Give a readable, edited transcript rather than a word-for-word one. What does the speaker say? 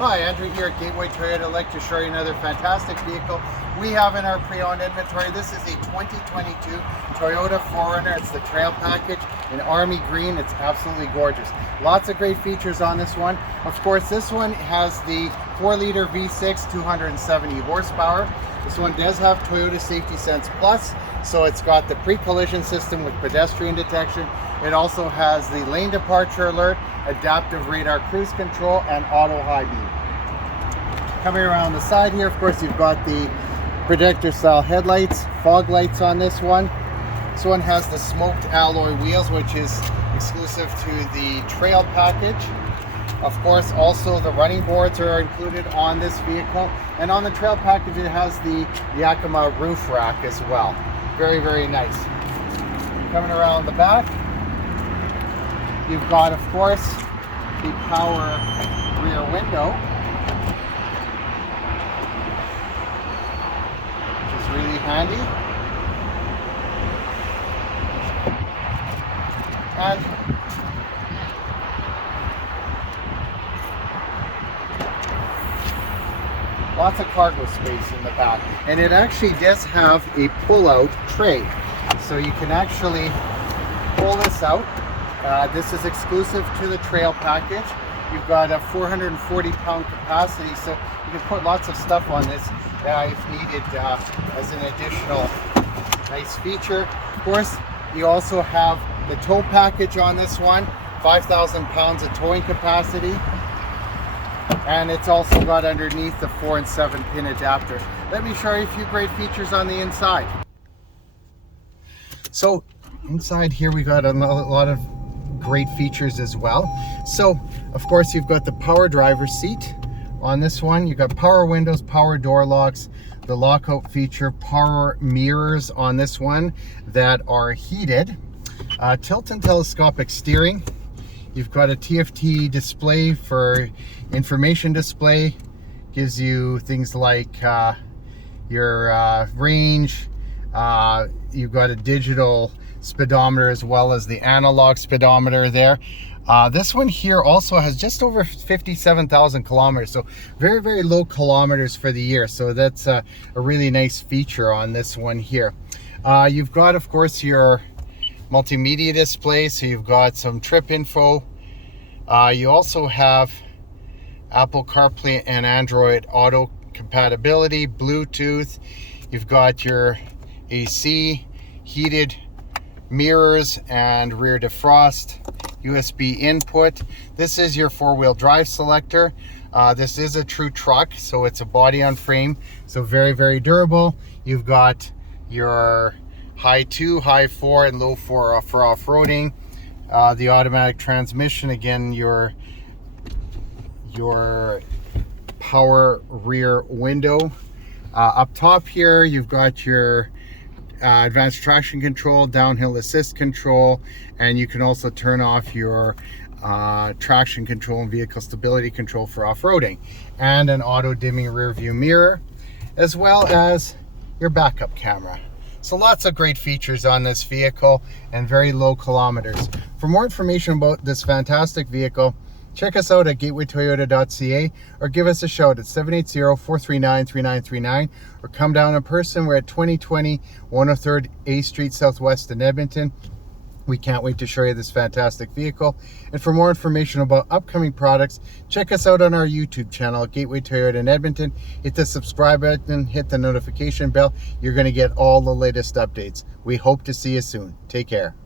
Hi, Andrew here at Gateway Toyota. I'd like to show you another fantastic vehicle we have in our pre-owned inventory. This is a 2022 Toyota 4Runner. It's the Trail package in army green. It's absolutely gorgeous. Lots of great features on this one. Of course, this one has the 4-liter V6, 270 horsepower. This one does have Toyota Safety Sense Plus, so it's got the pre-collision system with pedestrian detection. It also has the lane departure alert, adaptive radar cruise control, and auto high beam. Coming around the side here, of course, you've got the projector style headlights, fog lights on this one. This one has the smoked alloy wheels, which is exclusive to the Trail package. Of course, also the running boards are included on this vehicle. And on the Trail package, it has the Yakima roof rack as well. Very, very nice. Coming around the back, you've got, of course, the power rear window, which is really handy. And lots of cargo space in the back. And it actually does have a pull-out tray. So you can actually pull this out. This is exclusive to the Trail package. You've got a 440-pound capacity, so you can put lots of stuff on this if needed as an additional nice feature. Of course, you also have the tow package on this one, 5,000 pounds of towing capacity. And it's also got underneath the 4 and 7 pin adapter. Let me show you a few great features on the inside. So inside here we got a lot of great features as well. So of course you've got the power driver's seat on this one. You've got power windows, power door locks, the lockout feature, power mirrors on this one that are heated, tilt and telescopic steering. You've got a TFT display for information display, gives you things like your range. You've got a digital speedometer as well as the analog speedometer there. This one here also has just over 57,000 kilometers, so very, very low kilometers for the year. So that's a really nice feature on this one here. You've got, of course, your multimedia display, so you've got some trip info. You also have Apple CarPlay and Android Auto compatibility, Bluetooth. You've got your AC, heated mirrors and rear defrost, USB input. This is your 4-wheel drive selector. This is a true truck, so it's a body on frame, so very, very durable. You've got your high 2, high 4, and low 4 for off-roading. The automatic transmission, again, your power rear window. Up top here, you've got your advanced traction control, downhill assist control, and you can also turn off your traction control and vehicle stability control for off-roading, and an auto dimming rear view mirror, as well as your backup camera. So lots of great features on this vehicle and very low kilometers. For more information about this fantastic vehicle, check us out at gatewaytoyota.ca or give us a shout at 780-439-3939, or come down in person. We're at 2020 103rd A Street Southwest in Edmonton. We can't wait to show you this fantastic vehicle. And for more information about upcoming products, check us out on our YouTube channel, Gateway Toyota in Edmonton. Hit the subscribe button, hit the notification bell. You're going to get all the latest updates. We hope to see you soon. Take care.